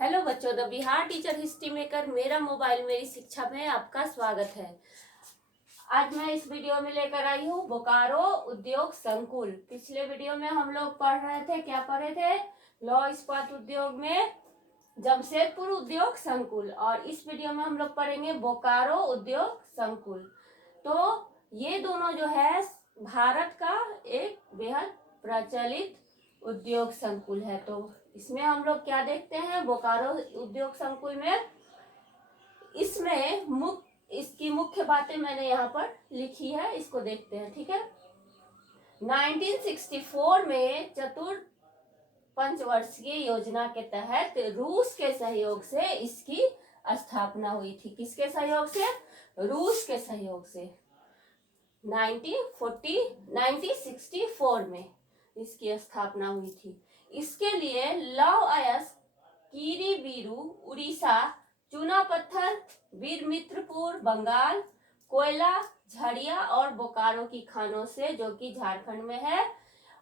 Hello बच्चों, the Bihar teacher history maker मेरा mobile मेरी शिक्षा में आपका स्वागत है। आज मैं इस वीडियो में लेकर आई हूँ बोकारो उद्योग संकुल। पिछले वीडियो में हम लोग पढ़ रहे थे, क्या पढ़ रहे थे? लौह इस्पात उद्योग में जमशेदपुर उद्योग संकुल, और इस वीडियो में हम लोग पढ़ेंगे बोकारो उद्योग संकुल। तो ये दोनों जो है भारत का एक बेहद प्रचलित उद्योग संकुल है। तो इसमें हम लोग क्या देखते हैं बोकारो उद्योग संकुल में, इसमें इसकी मुख्य बातें मैंने यहाँ पर लिखी है, इसको देखते हैं। ठीक है, 1964 में चतुर्थ पंचवर्षीय योजना के तहत रूस के सहयोग से इसकी स्थापना हुई थी। किसके सहयोग से? रूस के सहयोग से। 1964 में इसकी स्थापना हुई थी। इसके लिए लौह अयस्क, कीरीबीरू उड़ीसा, चूना पत्थर वीरमित्रपुर बंगाल, कोयला झरिया और बोकारो की खानों से जो कि झारखंड में है,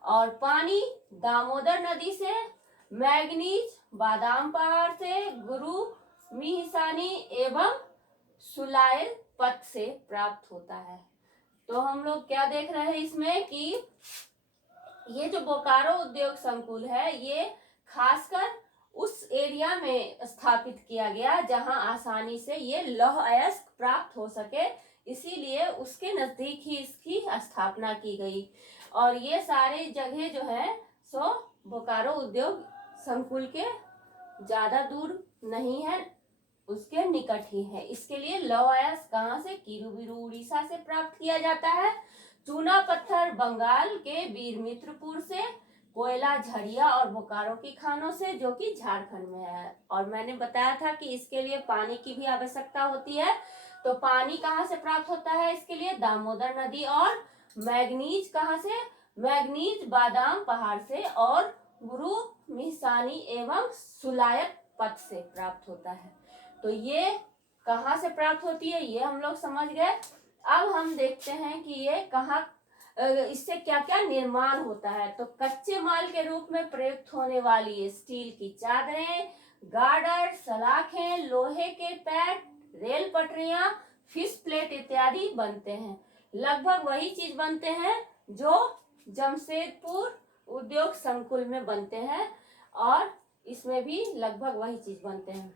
और पानी दामोदर नदी से, मैग्नीज बादाम पहाड़ से, गुरु मिहिसानी एवं सुलायल पथ से प्राप्त होता है। तो हम लोग क्या देख रहे हैं इसमें कि ये जो बोकारो उद्योग संकुल है ये खासकर उस एरिया में स्थापित किया गया जहां आसानी से ये लौह अयस्क प्राप्त हो सके, इसीलिए उसके नजदीक ही इसकी स्थापना की गई। और ये सारे जगह जो है सो बोकारो उद्योग संकुल के ज्यादा दूर नहीं है, उसके निकट ही है। इसके लिए लौह अयस्क कहाँ से? कीरूबीरू उड़ीसा से प्राप्त किया जाता है, चूना पत्थर बंगाल के वीरमित्रपुर से, कोयला झरिया और बोकारो की खानों से जो कि झारखंड में है। और मैंने बताया था कि इसके लिए पानी की भी आवश्यकता होती है। तो पानी कहाँ से प्राप्त होता है? इसके लिए दामोदर नदी, और मैग्नीज कहाँ से? मैग्नीज बादाम पहाड़ से, और गुरु मिहिसानी एवं सुलायक पथ से प्राप्त होता है। तो ये कहाँ से प्राप्त होती है ये हम लोग समझ गए। अब हम देखते हैं कि ये कहाँ, इससे क्या क्या निर्माण होता है। तो कच्चे माल के रूप में प्रयुक्त होने वाली स्टील की चादरें, गार्डर, सलाखें, लोहे के पैड, रेल पटरियां, फिश प्लेट इत्यादि बनते हैं। लगभग वही चीज बनते हैं जो जमशेदपुर उद्योग संकुल में बनते हैं, और इसमें भी लगभग वही चीज बनते हैं।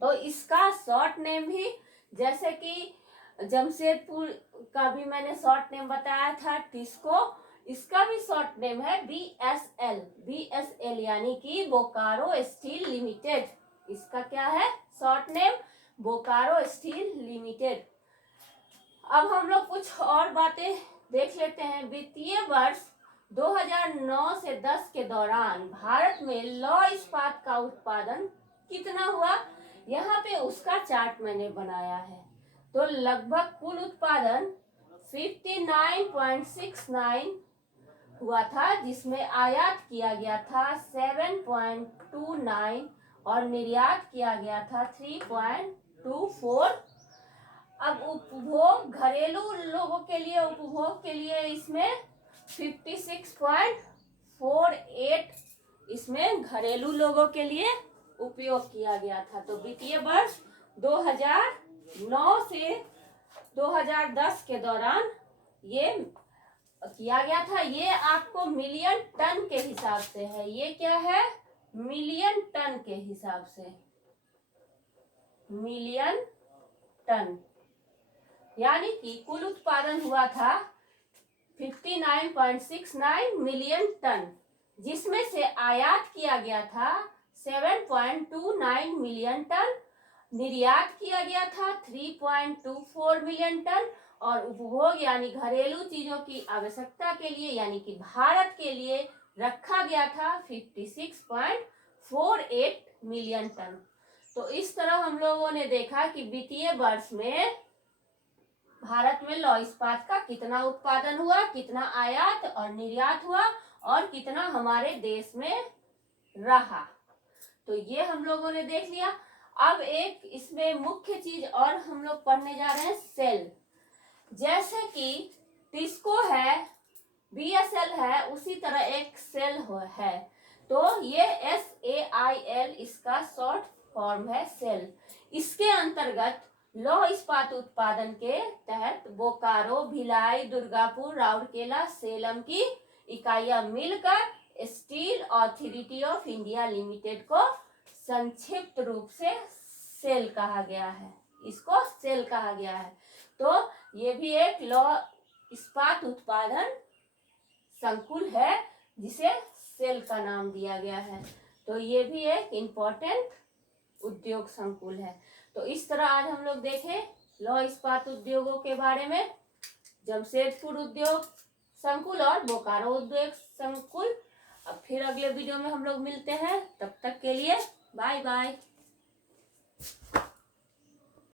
तो इसका शॉर्ट नेम भी, जैसे कि जमशेदपुर का भी मैंने शॉर्ट नेम बताया था टिस्को, इसका भी शॉर्ट नेम है BSL यानी कि बोकारो स्टील लिमिटेड। इसका क्या है short name? Bokaro steel limited. अब हम लोग कुछ और बातें देख लेते हैं। वित्तीय वर्ष 2009 से 10 के दौरान भारत में लौह इस्पात का उत्पादन कितना हुआ? यहाँ पे उसका चार्ट मैंने बनाया है। तो लगभग कुल उत्पादन 59.69 हुआ था, जिसमें आयात किया गया था 7.29 और निर्यात किया गया था 3.24। अब उपभोग, घरेलू लोगों के लिए उपभोग के लिए इसमें 56.48 इसमें घरेलू लोगों के लिए उपयोग किया गया था। तो वित्तीय वर्ष 2009 से 2010 के दौरान ये किया गया था। ये आपको मिलियन टन के हिसाब से है। ये क्या है? मिलियन टन के हिसाब से, मिलियन टन, यानी कि कुल उत्पादन हुआ था 59.69 मिलियन टन, जिसमें से आयात किया गया था 7.29 मिलियन टन, निर्यात किया गया था 3.24 मिलियन टन, और उपभोग यानी घरेलू चीजों की आवश्यकता के लिए यानी कि भारत के लिए रखा गया था 56.48 मिलियन टन। तो इस तरह हम लोगों ने देखा कि वित्तीय वर्ष में भारत में लौह इस्पात का कितना उत्पादन हुआ, कितना आयात और निर्यात हुआ, और कितना हमारे देश में रहा। तो ये हम लोगों ने देख लिया। अब एक इसमें मुख्य चीज और हम लोग पढ़ने जा रहे हैं, सेल। जैसे कि टिस्को है, BSL है, उसी तरह एक सेल है। तो ये SAIL इसका शॉर्ट फॉर्म है, सेल। इसके अंतर्गत लौह इस्पात उत्पादन के तहत बोकारो, भिलाई, दुर्गापुर, राउरकेला, सेलम की इकाइयां मिलकर steel authority of India limited को संक्षिप्त रूप से सेल कहा गया है। इसको सेल कहा गया है। तो ये भी एक लौह इस्पात उत्पादन संकुल है जिसे सेल का नाम दिया गया है। तो ये भी एक इम्पोर्टेंट उद्योग संकुल है। तो इस तरह आज हम लोग देखें लौह इस्पात उद्योगों के बारे में, जमशेदपुर उद्योग संकुल और बोकारो उद्योग संकुल। अब फिर अगले वीडियो में हम लोग मिलते हैं, तब तक के लिए बाय बाय।